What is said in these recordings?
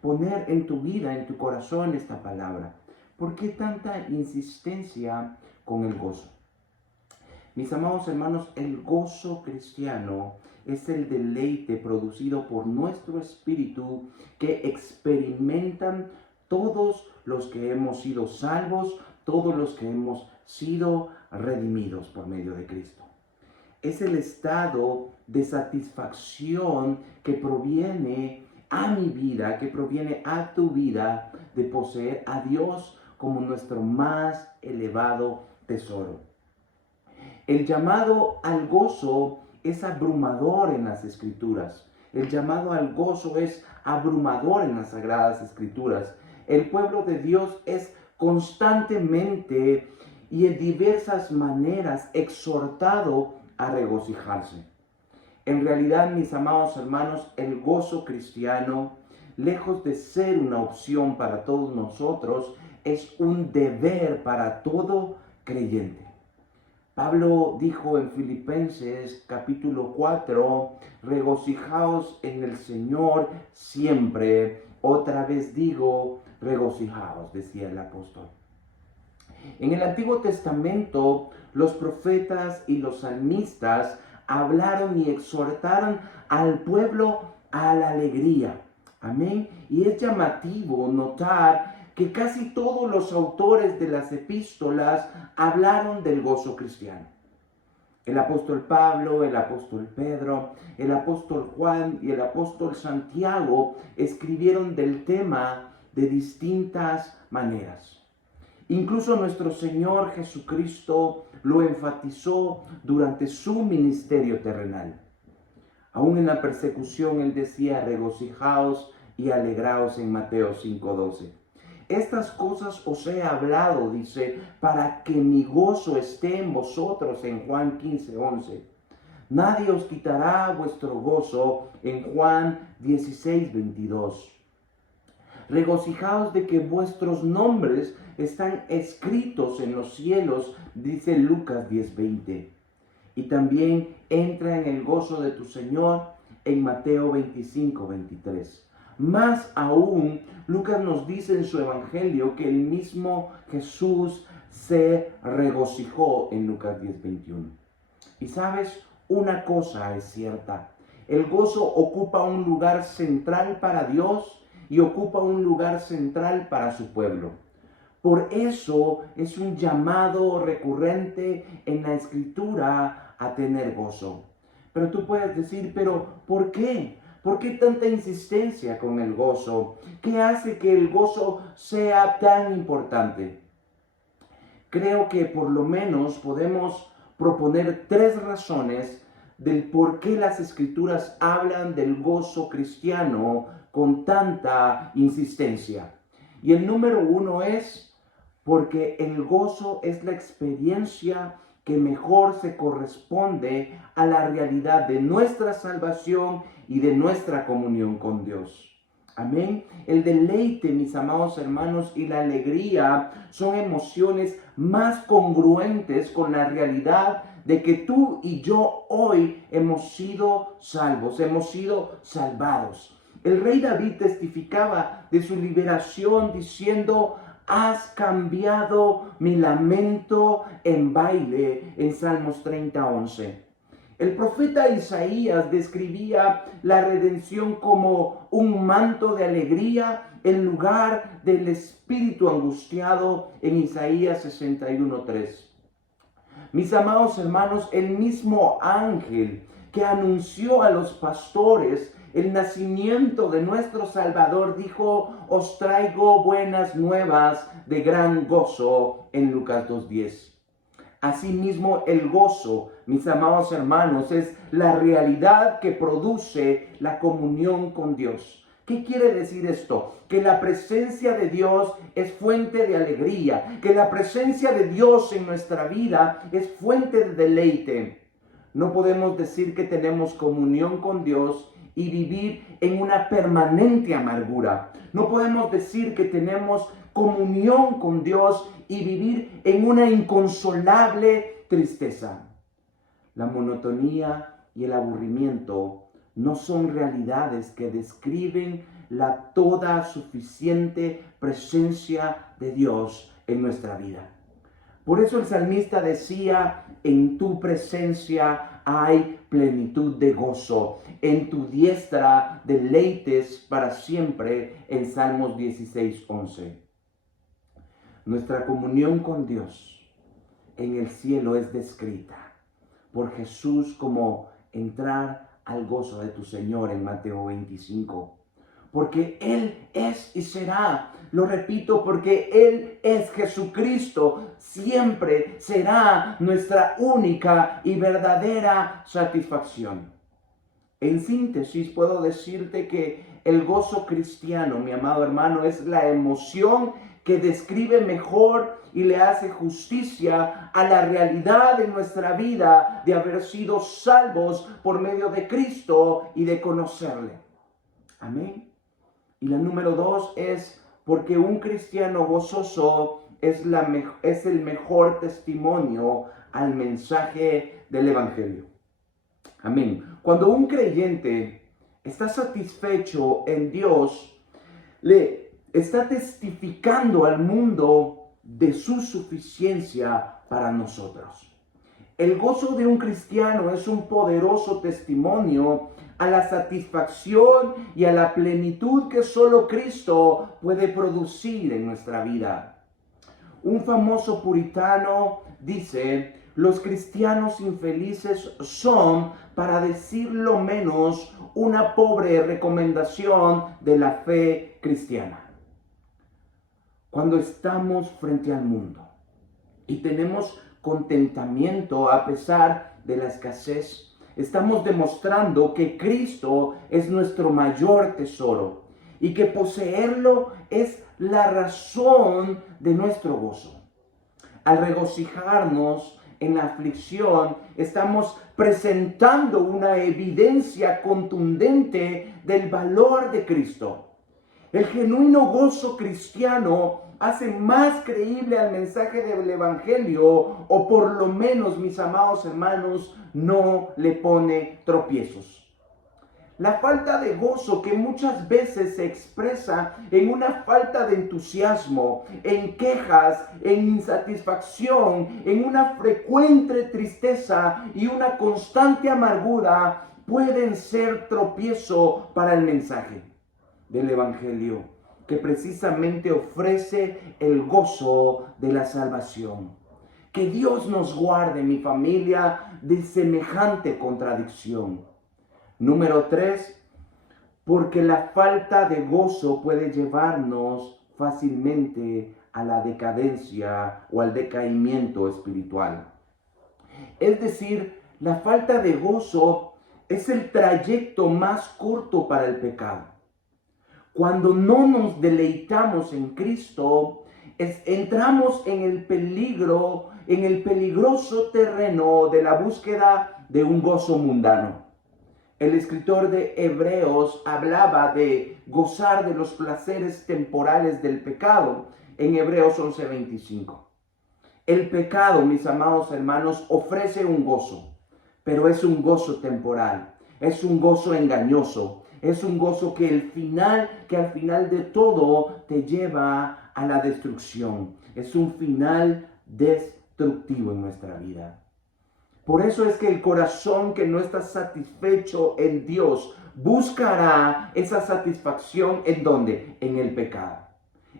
poner en tu vida, en tu corazón esta palabra. ¿Por qué tanta insistencia con el gozo? Mis amados hermanos, el gozo cristiano es el deleite producido por nuestro espíritu que experimentan todos los que hemos sido salvos, todos los que hemos sido redimidos por medio de Cristo. Es el estado de satisfacción que proviene a mi vida, que proviene a tu vida, de poseer a Dios como nuestro más elevado tesoro. El llamado al gozo es abrumador en las Escrituras. El llamado al gozo es abrumador en las Sagradas Escrituras. El pueblo de Dios es constantemente y en diversas maneras exhortado a regocijarse. En realidad, mis amados hermanos, el gozo cristiano, lejos de ser una opción para todos nosotros, es un deber para todo creyente. Pablo dijo en Filipenses capítulo 4, regocijaos en el Señor siempre. Otra vez digo, regocijaos, decía el apóstol. En el Antiguo Testamento, los profetas y los salmistas hablaron y exhortaron al pueblo a la alegría. Amén. Y es llamativo notar que casi todos los autores de las epístolas hablaron del gozo cristiano. El apóstol Pablo, el apóstol Pedro, el apóstol Juan y el apóstol Santiago escribieron del tema de distintas maneras. Incluso nuestro Señor Jesucristo lo enfatizó durante su ministerio terrenal. Aún en la persecución Él decía, regocijaos y alegraos en Mateo 5:12. Estas cosas os he hablado, dice, para que mi gozo esté en vosotros, en Juan 15:11. Nadie os quitará vuestro gozo, en Juan 16:22. Regocijaos de que vuestros nombres están escritos en los cielos, dice Lucas 10:20. Y también entra en el gozo de tu Señor en Mateo 25:23. Más aún, Lucas nos dice en su evangelio que el mismo Jesús se regocijó en Lucas 10:21. Y sabes, una cosa es cierta, el gozo ocupa un lugar central para Dios y ocupa un lugar central para su pueblo. Por eso es un llamado recurrente en la Escritura a tener gozo. Pero tú puedes decir, pero ¿por qué? ¿Por qué tanta insistencia con el gozo? ¿Qué hace que el gozo sea tan importante? Creo que por lo menos podemos proponer 3 razones del por qué las Escrituras hablan del gozo cristiano con tanta insistencia. Y el número 1 es porque el gozo es la experiencia que mejor se corresponde a la realidad de nuestra salvación y de nuestra comunión con Dios. Amén. El deleite, mis amados hermanos, y la alegría son emociones más congruentes con la realidad de que tú y yo hoy hemos sido salvos, hemos sido salvados. El rey David testificaba de su liberación diciendo, has cambiado mi lamento en baile, en Salmos 30:11. El profeta Isaías describía la redención como un manto de alegría en lugar del espíritu angustiado en Isaías 61:3. Mis amados hermanos, el mismo ángel que anunció a los pastores el nacimiento de nuestro Salvador dijo, os traigo buenas nuevas de gran gozo en Lucas 2:10. Asimismo, el gozo, mis amados hermanos, es la realidad que produce la comunión con Dios. ¿Qué quiere decir esto? Que la presencia de Dios es fuente de alegría, que la presencia de Dios en nuestra vida es fuente de deleite. No podemos decir que tenemos comunión con Dios y vivir en una permanente amargura. No podemos decir que tenemos comunión con Dios y vivir en una inconsolable tristeza. La monotonía y el aburrimiento no son realidades que describen la toda suficiente presencia de Dios en nuestra vida. Por eso el salmista decía, en tu presencia hay plenitud de gozo, en tu diestra deleites para siempre, en Salmos 16:11. Nuestra comunión con Dios en el cielo es descrita por Jesús como entrar al gozo de tu Señor en Mateo 25. Porque Él es y será, lo repito, porque Él es Jesucristo, siempre será nuestra única y verdadera satisfacción. En síntesis, puedo decirte que el gozo cristiano, mi amado hermano, es la emoción que describe mejor y le hace justicia a la realidad de nuestra vida de haber sido salvos por medio de Cristo y de conocerle. Amén. Y la número 2 es porque un cristiano gozoso es el mejor testimonio al mensaje del Evangelio. Amén. Cuando un creyente está satisfecho en Dios, le está testificando al mundo de su suficiencia para nosotros. El gozo de un cristiano es un poderoso testimonio a la satisfacción y a la plenitud que solo Cristo puede producir en nuestra vida. Un famoso puritano dice, los cristianos infelices son, para decirlo menos, una pobre recomendación de la fe cristiana. Cuando estamos frente al mundo y tenemos contentamiento a pesar de la escasez, estamos demostrando que Cristo es nuestro mayor tesoro y que poseerlo es la razón de nuestro gozo. Al regocijarnos en la aflicción, estamos presentando una evidencia contundente del valor de Cristo. El genuino gozo cristiano hace más creíble al mensaje del Evangelio, o por lo menos, mis amados hermanos, no le pone tropiezos. La falta de gozo que muchas veces se expresa en una falta de entusiasmo, en quejas, en insatisfacción, en una frecuente tristeza y una constante amargura, pueden ser tropiezo para el mensaje del Evangelio, que precisamente ofrece el gozo de la salvación. Que Dios nos guarde, mi familia, de semejante contradicción. Número 3, porque la falta de gozo puede llevarnos fácilmente a la decadencia o al decaimiento espiritual. Es decir, la falta de gozo es el trayecto más corto para el pecado. Cuando no nos deleitamos en Cristo, entramos en el peligroso terreno de la búsqueda de un gozo mundano. El escritor de Hebreos hablaba de gozar de los placeres temporales del pecado en Hebreos 11:25. El pecado, mis amados hermanos, ofrece un gozo, pero es un gozo temporal, es un gozo engañoso, es un gozo que al final de todo te lleva a la destrucción. Es un final destructivo en nuestra vida. Por eso es que el corazón que no está satisfecho en Dios buscará esa satisfacción ¿en dónde? En el pecado.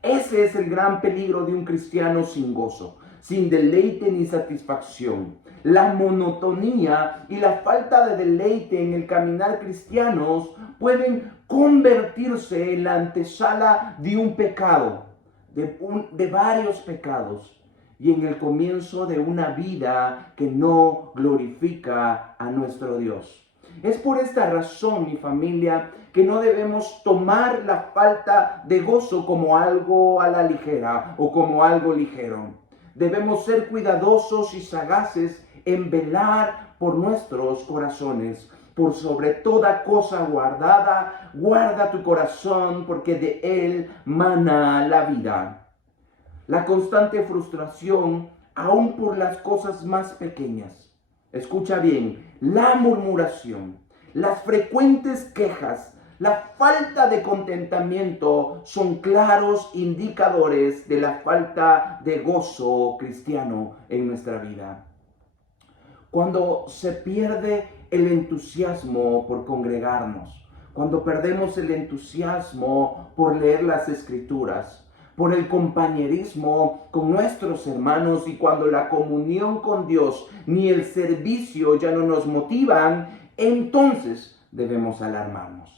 Ese es el gran peligro de un cristiano sin gozo, sin deleite ni satisfacción. La monotonía y la falta de deleite en el caminar cristianos pueden convertirse en la antesala de un pecado, de varios pecados, y en el comienzo de una vida que no glorifica a nuestro Dios. Es por esta razón, mi familia, que no debemos tomar la falta de gozo como algo a la ligera o como algo ligero. Debemos ser cuidadosos y sagaces en velar por nuestros corazones. Por sobre toda cosa guardada, guarda tu corazón, porque de él mana la vida. La constante frustración, aún por las cosas más pequeñas. Escucha bien, la murmuración, las frecuentes quejas, La falta de contentamiento son claros indicadores de la falta de gozo cristiano en nuestra vida. Cuando se pierde el entusiasmo por congregarnos, cuando perdemos el entusiasmo por leer las Escrituras, por el compañerismo con nuestros hermanos y cuando la comunión con Dios ni el servicio ya no nos motivan, entonces debemos alarmarnos.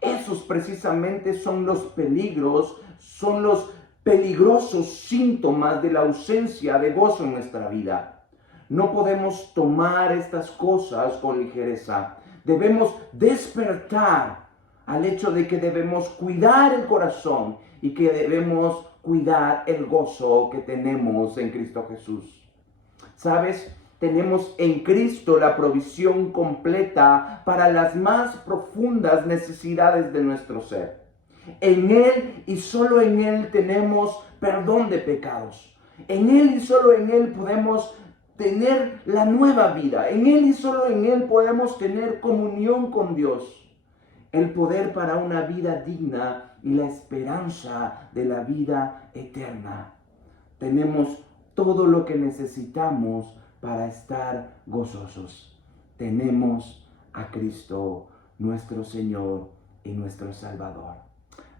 Esos precisamente son los peligros, son los peligrosos síntomas de la ausencia de gozo en nuestra vida. No podemos tomar estas cosas con ligereza. Debemos despertar al hecho de que debemos cuidar el corazón y que debemos cuidar el gozo que tenemos en Cristo Jesús. ¿Sabes? Tenemos en Cristo la provisión completa para las más profundas necesidades de nuestro ser. En Él y solo en Él tenemos perdón de pecados. En Él y solo en Él podemos tener la nueva vida. En Él y solo en Él podemos tener comunión con Dios. El poder para una vida digna y la esperanza de la vida eterna. Tenemos todo lo que necesitamos para estar gozosos. Tenemos a Cristo, nuestro Señor y nuestro Salvador.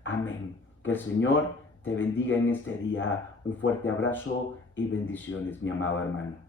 Amén. Que el Señor te bendiga en este día. Un fuerte abrazo y bendiciones, mi amado hermano.